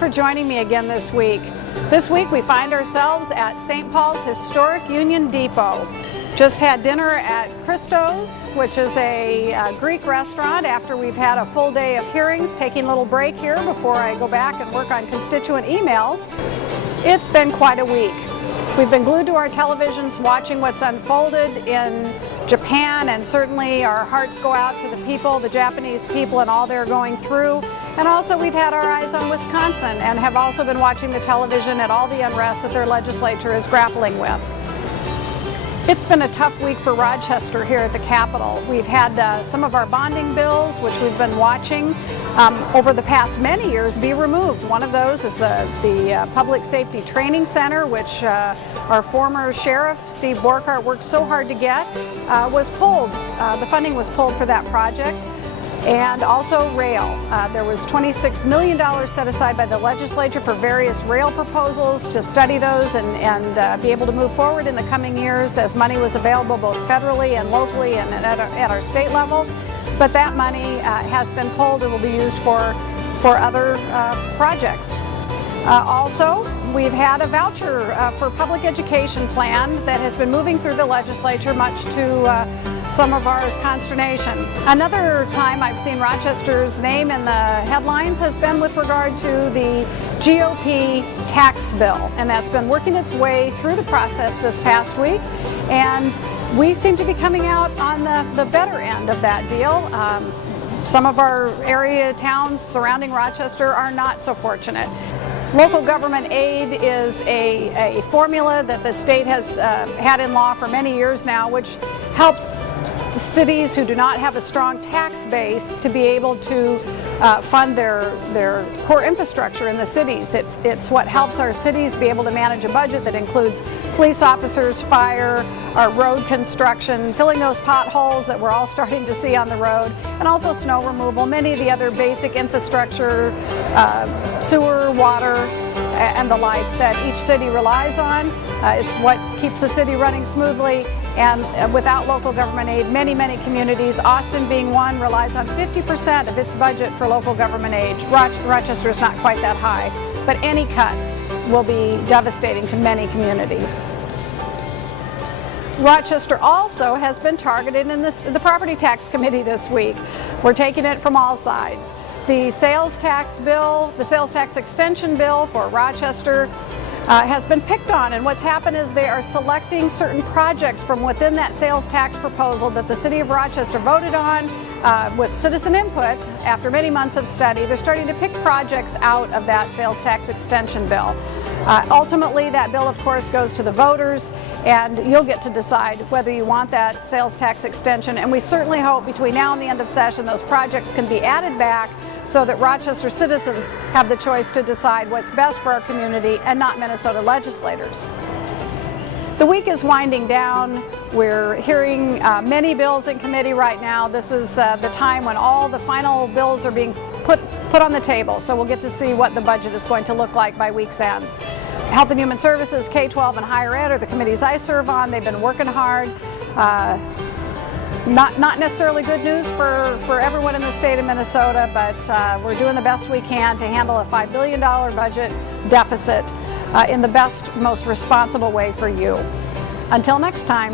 for joining me again this week. This week we find ourselves at St. Paul's historic Union Depot. Just had dinner at Christo's, which is a Greek restaurant, after we've had a full day of hearings, taking a little break here before I go back and work on constituent emails. It's been quite a week. We've been glued to our televisions watching what's unfolded in Japan, and certainly our hearts go out to the people, the Japanese people, and all they're going through. And also we've had our eyes on Wisconsin and have also been watching the television at all the unrest that their legislature is grappling with. It's been a tough week for Rochester here at the Capitol. We've had some of our bonding bills, which we've been watching over the past many years, be removed. One of those is the Public Safety Training Center, which our former sheriff, Steve Borkart, worked so hard to get, was pulled. The funding was pulled for that project. And also rail. There was $26 million set aside by the legislature for various rail proposals to study those and be able to move forward in the coming years, as money was available both federally and locally and at our state level. But that money has been pulled and will be used for other projects. Also, we've had a voucher for public education plan that has been moving through the legislature, much to some of ours consternation. Another time I've seen Rochester's name in the headlines has been with regard to the GOP tax bill, and that's been working its way through the process this past week, and we seem to be coming out on the better end of that deal. Some of our area towns surrounding Rochester are not so fortunate. Local government aid is a formula that the state has had in law for many years now, which helps cities who do not have a strong tax base to be able to fund their core infrastructure in the cities. It's what helps our cities be able to manage a budget that includes police officers, fire, our road construction, filling those potholes that we're all starting to see on the road, and also snow removal, many of the other basic infrastructure, sewer, water, and the like that each city relies on. It's what keeps the city running smoothly, and without local government aid, many communities, Austin being one, relies on 50% of its budget for local government aid. Rochester is not quite that high, but any cuts will be devastating to many communities. Rochester also has been targeted in the property tax committee this week. We're taking it from all sides. The sales tax bill, the sales tax extension bill for Rochester has been picked on, and what's happened is they are selecting certain projects from within that sales tax proposal that the City of Rochester voted on with citizen input after many months of study. They're starting to pick projects out of that sales tax extension bill. Ultimately, that bill, of course, goes to the voters, and you'll get to decide whether you want that sales tax extension, and we certainly hope between now and the end of session those projects can be added back so that Rochester citizens have the choice to decide what's best for our community and not Minnesota legislators. The week is winding down. We're hearing many bills in committee right now. This is the time when all the final bills are being put on the table, so we'll get to see what the budget is going to look like by week's end. Health and Human Services, K-12, and Higher Ed are the committees I serve on. They've been working hard. Not necessarily good news for everyone in the state of Minnesota, but we're doing the best we can to handle a $5 billion budget deficit in the best, most responsible way for you. Until next time.